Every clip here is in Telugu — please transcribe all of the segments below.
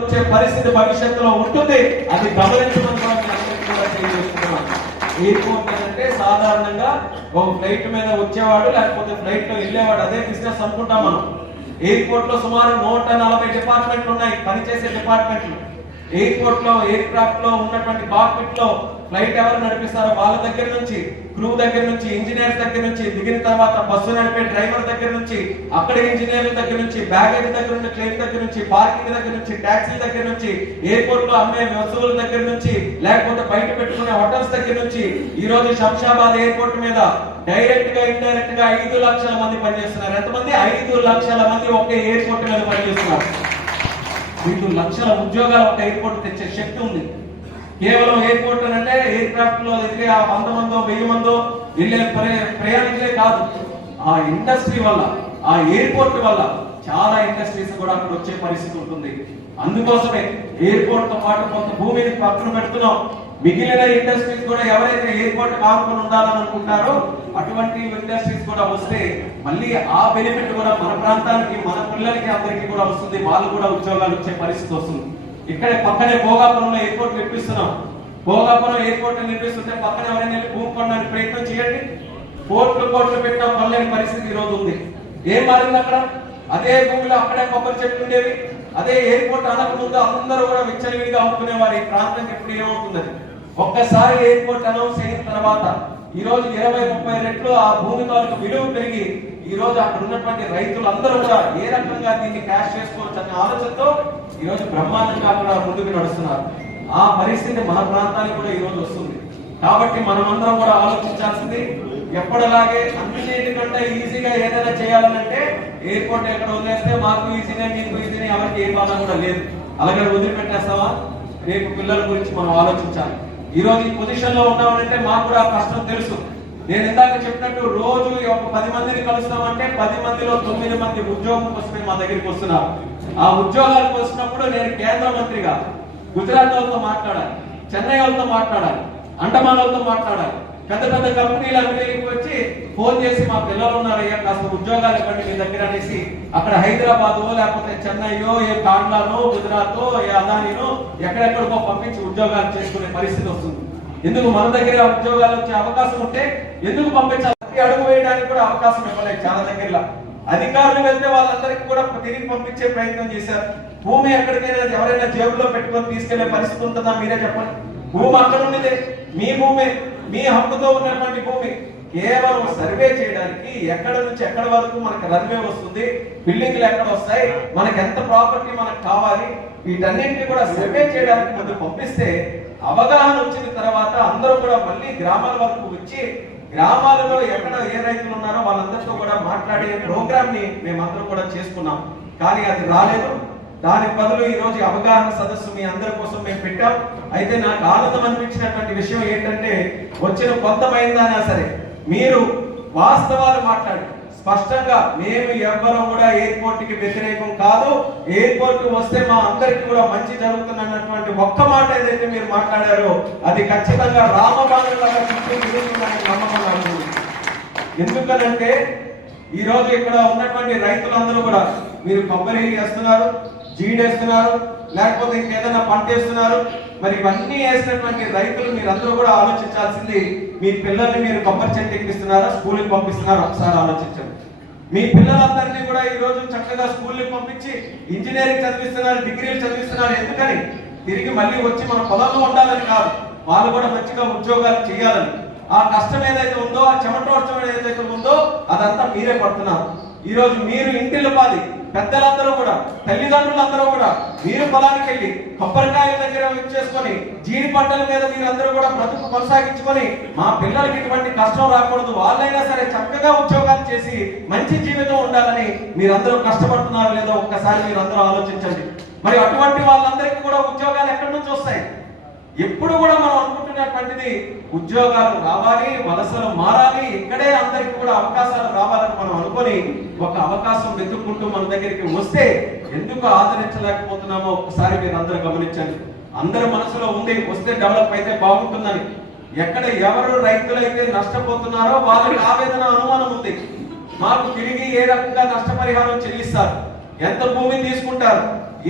వచ్చే పరిస్థితి భవిష్యత్తులో ఉంటుంది. అది గమనించమని ఎయిర్పోర్ట్ సాధారణంగా ఒక ఫ్లైట్ మీద వచ్చేవాడు లేకపోతే ఫ్లైట్లో వెళ్ళేవాడు అదే బిజినెస్ అనుకుంటాం మనం. ఎయిర్పోర్ట్లో సుమారు నూట నలభై డిపార్ట్మెంట్లు ఉన్నాయి పనిచేసే డిపార్ట్మెంట్లు ఎయిర్పోర్ట్లో. ఎయిర్ క్రాఫ్ట్లో ఉన్నటువంటి కాక్పిట్లో ఫ్లైట్ ఎవరు నడిపిస్తారో వాళ్ళ దగ్గర నుంచి క్రూ దగ్గర నుంచి ఇంజనీర్స్ దగ్గర నుంచి దిగిన తర్వాత బస్సు నడిపే డ్రైవర్ దగ్గర నుంచి అక్కడ ఇంజనీర్ల దగ్గర నుంచి బ్యాగేజ్ దగ్గర నుంచి ట్రైన్ దగ్గర నుంచి పార్కింగ్ దగ్గర నుంచి ట్యాక్సీ దగ్గర నుంచి ఎయిర్పోర్ట్లో అమ్మే వస్తువుల దగ్గర నుంచి లేకపోతే బయట పెట్టుకునే హోటల్స్ దగ్గర నుంచి ఈ రోజు శంషాబాద్ ఎయిర్పోర్ట్ మీద డైరెక్ట్గా ఇండైరెక్ట్గా ఐదు లక్షల మంది పనిచేస్తున్నారు ఎంతమంది ఐదు లక్షల మంది ఒకే ఎయిర్పోర్ట్ మీద పనిచేస్తున్నారు ఐదు లక్షల ఉద్యోగాలు ఒక ఎయిర్పోర్ట్ తెచ్చే శక్తి ఉంది కేవలం ఎయిర్పోర్ట్ అని అంటే ఎయిర్ క్రాఫ్ట్లో ఎదిగే ఆ వంద మందో వెయ్యి మందో వెళ్ళే ప్రయాణించే కాదు. ఆ ఇండస్ట్రీ వల్ల ఆ ఎయిర్పోర్ట్ వల్ల చాలా ఇండస్ట్రీస్ కూడా అక్కడ వచ్చే పరిస్థితి ఉంటుంది. అందుకోసమే ఎయిర్పోర్ట్తో పాటు కొంత భూమిని పక్కన పెడుతున్నాం. మిగిలిన ఇండస్ట్రీస్ కూడా ఎవరైతే ఎయిర్పోర్ట్ కాకుండా ఉండాలని అనుకుంటారో అటువంటి ఇండస్ట్రీస్ కూడా వస్తే మళ్ళీ ఆ బెనిఫిట్ కూడా మన ప్రాంతానికి మన పిల్లలకి అందరికీ కూడా వస్తుంది. వాళ్ళు కూడా ఉద్యోగాలు వచ్చే పరిస్థితి వస్తుంది. ఇక్కడే పక్కనే భోగాపురంలో ఎయిర్పోర్ట్ నిర్మిస్తున్నాం. భోగాపురం ఎయిర్పోర్ట్ నిర్మిస్తుంటే పక్కన ఎవరైనా వెళ్ళి భూమి కొనడానికి ప్రయత్నం చేయండి. కోట్లు కోట్లు పెట్టడం కొనలేని పరిస్థితి ఈ రోజు ఉంది. ఏం మారింది అక్కడ? అదే భూమిలో అక్కడే కొబ్బరి చెట్లు ఉండేవి. అదే ఎయిర్పోర్ట్ అనకముందు అందరూ కూడా విచ్చలవిడిగా అమ్ముకునేవారు. ఈ ప్రాంతం ఇప్పుడు ఏమవుతుందని ఒక్కసారి ఎయిర్పోర్ట్ అనౌన్స్ అయిన తర్వాత ఈ రోజు ఇరవై ముప్పై రెట్లు ఆ భూమి తాలూకు విలువ పెరిగి ఈ రోజు అక్కడ ఉన్నటువంటి రైతులందరూ కూడా ఏ రకంగా దీన్ని క్యాష్ చేసుకోవచ్చు అనే ఆలోచనతో ఈ రోజు బ్రహ్మాండంగా అక్కడ ముందుకు నడుస్తున్నారు. ఆ పరిస్థితి మన ప్రాంతానికి కూడా ఈ రోజు వస్తుంది. కాబట్టి మనమందరం కూడా ఆలోచించాల్సింది ఎప్పటిలాగే అన్నిటికంటే ఈజీగా ఏదైనా చేయాలంటే ఎయిర్పోర్ట్ ఎక్కడ వదిలేస్తే మాకు ఈజీనే మీకు ఈజీనే ఎవరికి ఏ బాధ కూడా లేదు. అలాగే వదిలిపెట్టేస్తావా? రేపు పిల్లల గురించి మనం ఆలోచించాలి. ఈ రోజు ఈ పొజిషన్లో ఉన్నామంటే మాకు కూడా ఆ కష్టం తెలుసు. నేను ఇందాక చెప్పినట్టు రోజు ఈ ఒక పది మందిని కలుస్తామంటే పది మందిలో తొమ్మిది మంది ఉద్యోగం కోసమే మా దగ్గరికి వస్తున్నారు. ఆ ఉద్యోగాలకు వచ్చినప్పుడు నేను కేంద్ర మంత్రిగా గుజరాత్ వాళ్ళతో మాట్లాడాలి చెన్నై వాళ్ళతో మాట్లాడాలి అండమాన్ వాళ్ళతో మాట్లాడాలి. పెద్ద పెద్ద కంపెనీలు అమెరికాకి వచ్చి ఫోన్ చేసి మా పిల్లలు ఉన్నారయ్యా కాస్త ఉద్యోగాలు ఇవ్వండి మీ దగ్గర అనేసి అక్కడ హైదరాబాద్ లేకపోతే చెన్నైయో ఏ కాండ్లానో గుజరాత్ ఏ అదానినో ఎక్కడెక్కడికో పంపించి ఉద్యోగాలు చేసుకునే పరిస్థితి వస్తుంది. ఎందుకు మన దగ్గర ఉద్యోగాలు వచ్చే అవకాశం ఉంటే ఎందుకు పంపించాలి? అడుగు వేయడానికి కూడా అవకాశం ఇవ్వలేదు చాలా దగ్గరలో. అధికారులు వెళ్తే వాళ్ళందరికీ కూడా తిరిగి పంపించే ప్రయత్నం చేశారు. భూమి ఎక్కడికైనా ఎవరైనా జేబులో పెట్టుకొని తీసుకెళ్ళే పరిస్థితి ఉంటుందా? మీరే చెప్పండి. భూమి అక్కడ ఉన్నదే. మీ భూమి. మీ హక్కుతో ఉన్నటువంటి భూమి. కేవలం సర్వే చేయడానికి ఎక్కడ నుంచి ఎక్కడ వరకు మనకి రన్వే వస్తుంది బిల్డింగ్లు ఎక్కడ వస్తాయి మనకి ఎంత ప్రాపర్టీ మనకు కావాలి వీటన్నింటినీ కూడా సర్వే చేయడానికి ముందు పంపిస్తే అవగాహన వచ్చిన తర్వాత అందరూ కూడా మళ్ళీ గ్రామాల వరకు వచ్చి గ్రామాలలో ఎక్కడ ఏ రైతులు ఉన్నారో వాళ్ళందరితో కూడా మాట్లాడే ప్రోగ్రామ్ని మేమందరం కూడా చేసుకున్నాం. కానీ అది రాలేదు. దాని బదులు ఈ రోజు అవగాహన సదస్సు మీ అందరి కోసం మేము పెట్టాం. అయితే నాకు ఆనందం అనిపించినటువంటి విషయం ఏంటంటే వచ్చిన కొంతమైందైనా సరే మీరు వాస్తవాలు మాట్లాడి స్పష్టంగా మేము ఎవ్వరం కూడా ఎయిర్పోర్ట్కి వ్యతిరేకం కాదు. ఎయిర్పోర్ట్ వస్తే మా అందరికి కూడా మంచి జరుగుతుంది అన్నటువంటి ఒక్క మాట ఏదైతే మీరు మాట్లాడారో అది ఖచ్చితంగా రామబాణులాగా చుట్టూ తిరుగుతుందని నమ్మకం నాకు. ఎందుకనంటే ఈ రోజు ఇక్కడ ఉన్నటువంటి రైతులందరూ కూడా మీరు కొబ్బరి వేస్తున్నారు జీడేస్తున్నారు లేకపోతే ఇంకేదైనా పంట వేస్తున్నారు. మరి ఇవన్నీ వేసినటువంటి రైతులు మీరందరూ కూడా ఆలోచించాల్సింది మీ పిల్లల్ని మీరు కొబ్బరి చెట్టు ఎక్కిస్తున్నారా స్కూల్కి పంపిస్తున్నారా? ఒకసారి ఆలోచించండి. మీ పిల్లలందరినీ కూడా ఈ రోజు చక్కగా స్కూల్కి పంపించి ఇంజనీరింగ్ చదివిస్తున్నారు డిగ్రీలు చదివిస్తున్నారు. ఎందుకని? తిరిగి మళ్ళీ వచ్చి మన పొలంలో ఉండాలని కాదు. వాళ్ళు కూడా మంచిగా ఉద్యోగాలు చేయాలని. ఆ కష్టం ఏదైతే ఉందో ఆ చెమటోత్సవం ఏదైతే ఉందో అదంతా మీరే పడుతున్నారు. ఈ రోజు మీరు ఇంటిల్లు పాది పెద్దలందరూ కూడా తల్లిదండ్రులందరూ కూడా మీరు పొలానికి వెళ్ళి కొబ్బరికాయల దగ్గర చేసుకొని జీడి పంటల మీద మీరందరూ కూడా బ్రతుకు కొనసాగించుకొని మా పిల్లలకి ఇటువంటి కష్టం రాకూడదు. వాళ్ళైనా సరే చక్కగా ఉద్యోగాలు చేసి మంచి జీవితం ఉండాలని మీరందరూ కష్టపడుతున్నారో లేదో ఒక్కసారి మీరందరూ ఆలోచించండి. మరి అటువంటి వాళ్ళందరికీ కూడా ఉద్యోగాలు ఎక్కడ ఎప్పుడు కూడా మనం అనుకుంటున్నటువంటిది ఉద్యోగాలు రావాలి వలసలు మారాలి ఇక్కడే అందరికి కూడా అవకాశాలు రావాలని మనం అనుకొని ఒక అవకాశం వెతుక్కుంటూ మన దగ్గరికి వస్తే ఎందుకు ఆదరించలేకపోతున్నామో ఒకసారి మీరు అందరూ గమనించండి. అందరి మనసులో ఉంది వస్తే డెవలప్ అయితే బాగుంటుందని. ఎక్కడ ఎవరు రైతులైతే నష్టపోతున్నారో వాళ్ళకి ఆవేదన అనుమానం ఉంది. మాకు తిరిగి ఏ రకంగా నష్టపరిహారం చెల్లిస్తారు? ఎంత భూమిని తీసుకుంటారు?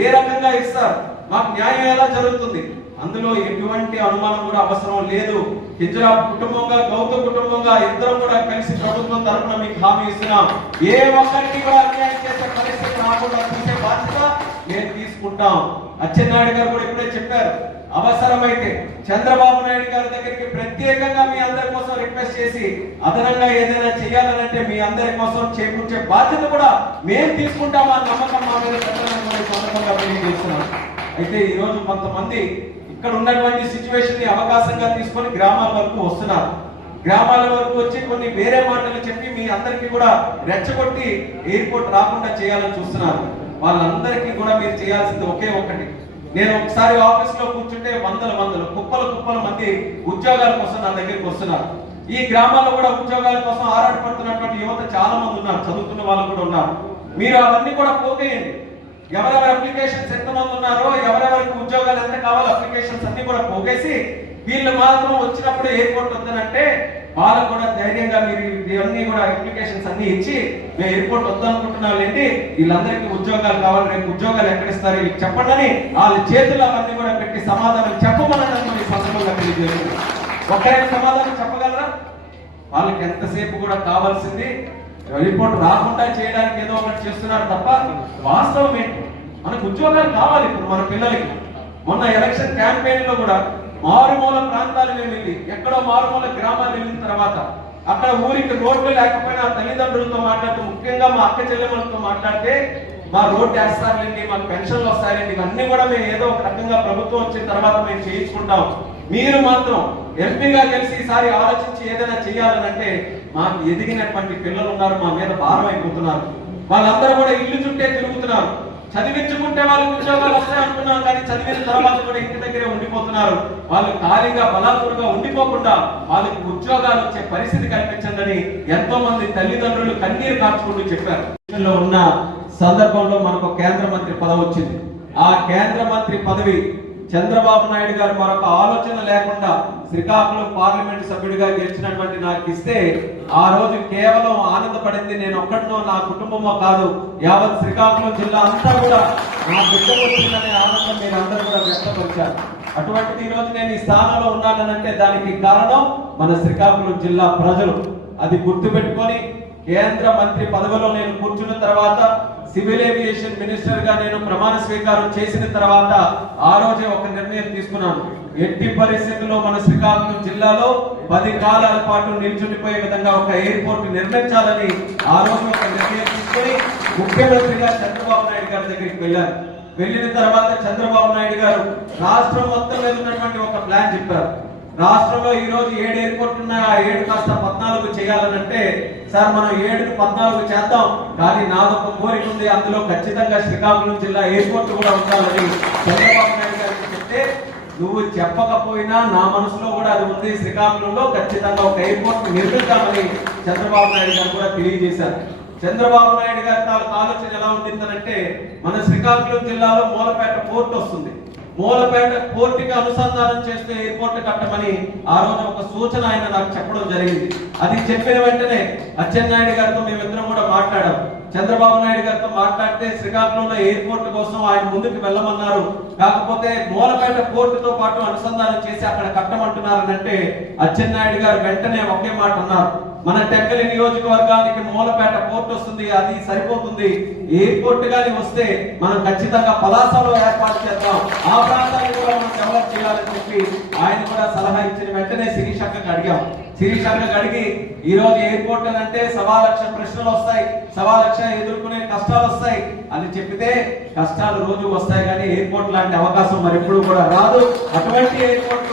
ఏ రకంగా ఇస్తారు? మాకు న్యాయం ఎలా జరుగుతుంది? అందులో ఎటువంటి అనుమానం కూడా అవసరం లేదు. హిజ్రా కుటుంబంగా గౌతమ కుటుంబంగా ఇద్దరం కూడా కలిసి ప్రభుత్వం తరఫున మీకు హామీ ఇస్తున్నాం. ఏ ఒక్కరికి కూడా అన్యాయం చేసే పరిస్థితి రాకుండా చూసే బాధ్యత నేను తీసుకుంటాం. అచ్చెన్నాయుడు గారు కూడా ఇప్పుడే చెప్పారు. అవసరమైతే చంద్రబాబు నాయుడు గారి దగ్గరికి ప్రత్యేకంగా మీ అందరి కోసం రిక్వెస్ట్ చేసి అదనంగా ఏదైనా చేయాలనంటే మీ అందరి కోసం చేకూర్చే బాధ్యత కూడా మేము తీసుకుంటామా నమ్మకం మా మీద సందర్భంగా తెలియజేస్తున్నాం అయితే ఈ రోజు కొంతమంది ఇక్కడ ఉన్నటువంటి సిచ్యువేషన్ని అవకాశంగా తీసుకొని గ్రామాల వరకు వస్తున్నారు. గ్రామాల వరకు వచ్చి కొన్ని వేరే మాటలు చెప్పి మీ అందరికీ కూడా రెచ్చగొట్టి ఎయిర్పోర్ట్ రాకుండా చేయాలని చూస్తున్నారు. వాళ్ళందరికీ కూడా మీరు చేయాల్సింది ఒకే ఒకటి నేను ఒకసారి ఆఫీస్లో కూర్చుంటే వందల వందలు కుప్పల కుప్పల మంది ఉద్యోగాల కోసం నా దగ్గరికి వస్తున్నారు. ఈ గ్రామాల్లో కూడా ఉద్యోగాల కోసం ఆరాటపడుతున్నటువంటి యువత చాలా మంది ఉన్నారు చదువుతున్న వాళ్ళు కూడా ఉన్నారు. మీరు అవన్నీ కూడా పోగేయండి. ఎవరెవరి అప్లికేషన్స్ ఎంతమంది ఉన్నారో ఎవరెవరికి ఉద్యోగాలు ఎంత కావాలో అప్లికేషన్స్ అన్ని కూడా పోగేసి వీళ్ళు మాత్రం వచ్చినప్పుడు ఎయిర్పోర్ట్ వద్దనంటే వాళ్ళకు కూడా ధైర్యంగా మీరు ఇవన్నీ కూడా అప్లికేషన్స్ అన్ని ఇచ్చి మేము ఎయిర్పోర్ట్ వద్దనుకుంటున్నాం ఏంటి? వీళ్ళందరికీ ఉద్యోగాలు కావాలి రేపు ఉద్యోగాలు ఎక్కడిస్తారు వీళ్ళకి చెప్పండి అని వాళ్ళ చేతుల్లో అవన్నీ కూడా పెట్టి సమాధానం చెప్పమని ఈ సందర్భంగా తెలియజేయండి. ఒకరైనా సమాధానం చెప్పగలరా? వాళ్ళకి ఎంతసేపు కూడా కావాల్సింది రిపోర్ట్ రాకుండా చేయడానికి ఏదో ఒకటి చేస్తున్నారు తప్ప వాస్తవం ఏంటి? మనకు ఉద్యోగాలు కావాలి ఇప్పుడు మన పిల్లలకి. మొన్న ఎలక్షన్ క్యాంపెయిన్లో కూడా మారుమూల ప్రాంతాలు మేము వెళ్ళి ఎక్కడో మారుమూల గ్రామాలు వెళ్ళిన తర్వాత అక్కడ ఊరికి రోడ్లు లేకపోయినా తల్లిదండ్రులతో మాట్లాడుతూ ముఖ్యంగా మా అక్క చెల్లెమ్మలతో మాట్లాడితే మా రోడ్డు వేస్తారులేండి మాకు పెన్షన్లు వస్తాయండి ఇవన్నీ కూడా మేము ఏదో ఒక రకంగా ప్రభుత్వం వచ్చిన తర్వాత మేము చేయించుకుంటాం. మీరు మాత్రం ఎంపీగా కలిసి ఈసారి ఆలోచించి ఏదైనా చేయాలనంటే మాకు ఎదిగినటువంటి పిల్లలు ఉన్నారు మా మీద భారం అయిపోతున్నారు. వాళ్ళందరూ కూడా ఇల్లు చుట్టే తిరుగుతున్నారు. చదివించుకుంటే వాళ్ళకి ఉద్యోగాలు వస్తాయి అనుకున్నాం కానీ చదివిన తర్వాత కూడా ఇంటి దగ్గరే ఉండిపోతున్నారు. వాళ్ళు ఖాళీగా బలాత్మకంగా ఉండిపోకుండా వాళ్ళకి ఉద్యోగాలు వచ్చే పరిస్థితి కల్పించండి ఎంతో మంది తల్లిదండ్రులు కన్నీరు కాచుకుంటూ చెప్పారు. ఉన్న సందర్భంలో మనకు కేంద్ర మంత్రి పదవి వచ్చింది. ఆ కేంద్ర మంత్రి పదవి చంద్రబాబు నాయుడు గారు మరొక ఆలోచన లేకుండా శ్రీకాకుళం పార్లమెంట్ సభ్యుడిగా గెలిచినటువంటి నాకు ఇస్తే ఆ రోజు కేవలం ఆనందపడింది నేను ఒక్కడినో నా కుటుంబమో కాదు యావత్ శ్రీకాకుళం జిల్లా అంతా కూడా నా బిడ్డ వచ్చిందనే ఆనందం మీరు అందరూ కూడా వ్యక్తపరిచారు. అటువంటిది ఈ రోజు నేను ఈ స్థానంలో ఉన్నానంటే దానికి కారణం మన శ్రీకాకుళం జిల్లా ప్రజలు. అది గుర్తుపెట్టుకొని కేంద్ర మంత్రి పదవిలో నేను కూర్చున్న తర్వాత సివిల్ ఏవియేషన్ మినిస్టర్గా నేను ప్రమాణ స్వీకారం చేసిన తర్వాత ఆ రోజే ఒక నిర్ణయం తీసుకున్నాను. ఎట్టి పరిస్థితుల్లో మన శ్రీకాకుళం జిల్లాలో పది కాలాల పాటు నిల్చుండిపోయే విధంగా ఒక ఎయిర్పోర్ట్ నిర్మించాలని ఆ రోజు ఒక నిర్ణయం తీసుకొని ముఖ్యమంత్రిగా చంద్రబాబు నాయుడు గారి దగ్గరికి వెళ్ళారు. వెళ్ళిన తర్వాత చంద్రబాబు నాయుడు గారు రాష్ట్రం మొత్తం మీద ఉన్నటువంటి ఒక ప్లాన్ చెప్పారు. రాష్ట్రంలో ఈ రోజు ఏడు ఎయిర్పోర్ట్ ఉన్నాయి ఆ ఏడు కాస్త పద్నాలుగు చేయాలనంటే సార్ మనం ఏడు పద్నాలుగు చేద్దాం కానీ నాదొక కోరిక ఉంది అందులో ఖచ్చితంగా శ్రీకాకుళం జిల్లా ఎయిర్పోర్ట్ కూడా ఉండాలని చంద్రబాబు నాయుడు గారికి చెప్తే నువ్వు చెప్పకపోయినా నా మనసులో కూడా అది ఉంది. శ్రీకాకుళంలో ఖచ్చితంగా ఒక ఎయిర్పోర్ట్ నిర్మిద్దామని చంద్రబాబు నాయుడు గారు కూడా తెలియజేశారు. చంద్రబాబు నాయుడు గారి తాలూకు ఆలోచన ఎలా ఉండిందనంటే మన శ్రీకాకుళం జిల్లాలో మూలపేట పోర్ట్ వస్తుంది. మూలపేట పోర్టుకి అనుసంధానం చేస్తే ఎయిర్పోర్ట్ కట్టమని ఆ రోజు ఒక సూచన ఆయన నాకు చెప్పడం జరిగింది. అది చెప్పిన వెంటనే అచ్చెన్నాయుడు గారితో మేమిద్దరం కూడా మాట్లాడాం. చంద్రబాబు నాయుడు గారితో మాట్లాడితే శ్రీకాకుళంలో ఎయిర్పోర్ట్ కోసం ఆయన ముందుకు వెళ్ళమన్నారు. కాకపోతే మూలపేట పోర్టుతో పాటు అనుసంధానం చేసి అక్కడ కట్టమంటున్నారనంటే అచ్చెన్నాయుడు గారు వెంటనే ఒకే మాట అన్నారు. మన టెక్కలి నియోజకవర్గానికి మూలపేట పోర్ట్ వస్తుంది అది సరిపోతుంది. ఎయిర్పోర్ట్ గాని వస్తే మనం ఖచ్చితంగా పలాసలో ఏర్పాటు చేద్దాం. ఆ ప్రాంతాన్ని కూడా మనం డెవలప్ చేయాలని చెప్పి ఆయన కూడా సలహా ఇచ్చిన వెంటనే శిరీష్ అక్కకి అడిగాం. శిరీష్ అక్కకి అడిగి ఈ రోజు ఎయిర్పోర్ట్ అని అంటే సవా లక్ష ప్రశ్నలు వస్తాయి సవా లక్ష ఎదుర్కొనే కష్టాలు వస్తాయి అని చెప్పితే కష్టాలు రోజు వస్తాయి కానీ ఎయిర్పోర్ట్ లాంటి అవకాశం మరి ఎప్పుడు కూడా రాదు. అటువంటి ఎయిర్పోర్ట్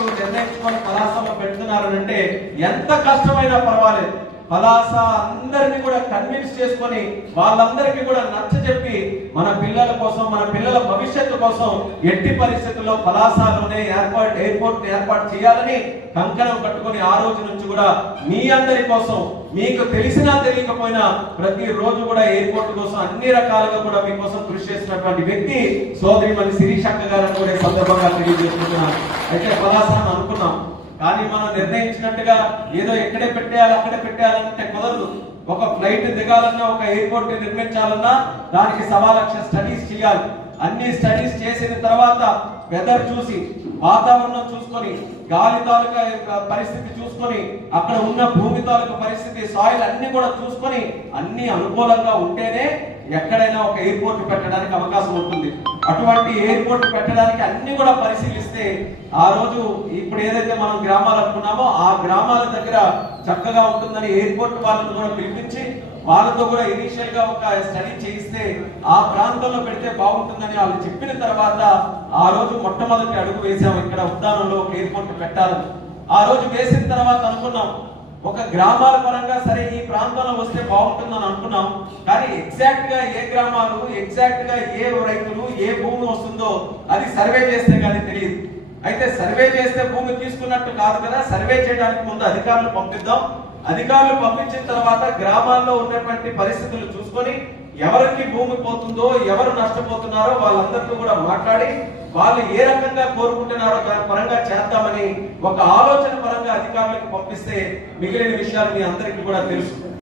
నిర్ణయించుకొని పలాసలో పెడుతున్నారనంటే ఎంత కష్టమైనా పర్వాలేదు. పలాస అందరినీ కూడా కన్విన్స్ చేసుకొని వాళ్ళందరికీ కూడా నచ్చ చెప్పి మన పిల్లల కోసం మన పిల్లల భవిష్యత్తు కోసం ఎట్టి పరిస్థితుల్లో పలాసలోనే ఏర్పాటు ఎయిర్పోర్ట్ ఏర్పాటు చేయాలని కంకణం కట్టుకొని ఆ రోజు నుంచి కూడా మీ అందరి కోసం మీకు తెలిసినా తెలియకపోయినా ప్రతి రోజు కూడా ఎయిర్పోర్ట్ కోసం అన్ని రకాలుగా కూడా మీకోసం కృషి చేసినటువంటి వ్యక్తి సోదరి మన శిరీషక్క గారు కూడా సందర్భంగా తెలియజేసుకుంటున్నాను. అయితే పలాసాను అనుకున్నాం. కానీ మనం నిర్ణయించినట్టుగా ఏదో ఎక్కడే పెట్టేయాలి అక్కడే పెట్టేయాలంటే కుదరదు. ఒక ఫ్లైట్ దిగాలన్నా ఒక ఎయిర్పోర్ట్ నిర్మించాలన్నా దానికి సవా లక్ష స్టడీస్ చేయాలి. అన్ని స్టడీస్ చేసిన తర్వాత వెదర్ చూసి వాతావరణం చూసుకొని గాలి తాలూకా యొక్క పరిస్థితి చూసుకొని అక్కడ ఉన్న భూమి తాలూకా పరిస్థితి సాయిల్ అన్ని కూడా చూసుకొని అన్ని అనుకూలంగా ఉంటేనే ఎక్కడైనా ఒక ఎయిర్పోర్ట్ పెట్టడానికి అవకాశం ఉంటుంది. అటువంటి ఎయిర్పోర్ట్ పెట్టడానికి అన్ని కూడా పరిశీలిస్తే ఆ రోజు ఇప్పుడు ఏదైతే మనం గ్రామాలు అనుకున్నామో ఆ గ్రామాల దగ్గర చక్కగా ఉంటుందని ఎయిర్పోర్ట్ వాళ్ళని కూడా పిలిపించి వాళ్ళతో కూడా ఇనీషియల్గా ఒక స్టడీ చేయిస్తే ఆ ప్రాంతంలో పెడితే బాగుంటుందని వాళ్ళు చెప్పిన తర్వాత ఆ రోజు మొట్టమొదటి అడుగు వేసాం ఇక్కడ ఉద్దానంలో ఒక ఎయిర్పోర్ట్ పెట్టాలని ఆ రోజు వేసిన తర్వాత అనుకున్నాం ఒక గ్రామాల పరంగా సరే ఈ ప్రాంతంలో వస్తే బాగుంటుందని అనుకున్నాం. కానీ ఎగ్జాక్ట్గా ఏ గ్రామాలు ఎగ్జాక్ట్గా ఏ రైతులు ఏ భూమి వస్తుందో అది సర్వే చేస్తే కానీ తెలియదు. అయితే సర్వే చేస్తే భూమి తీసుకున్నట్టు కాదు కదా సర్వే చేయడానికి ముందు అధికారులు పంపిద్దాం. అధికారులు పంపించిన తర్వాత గ్రామాల్లో ఉన్నటువంటి పరిస్థితులు చూసుకొని ఎవరికి భూమి పోతుందో ఎవరు నష్టపోతున్నారో వాళ్ళందరితో కూడా మాట్లాడి వాళ్ళు ఏ రకంగా కోరుకుంటున్నారో దాని పరంగా చేద్దామని ఒక ఆలోచన పరంగా అధికారులకు పంపిస్తే మిగిలిన విషయాలు మీ అందరికీ కూడా తెలుసు.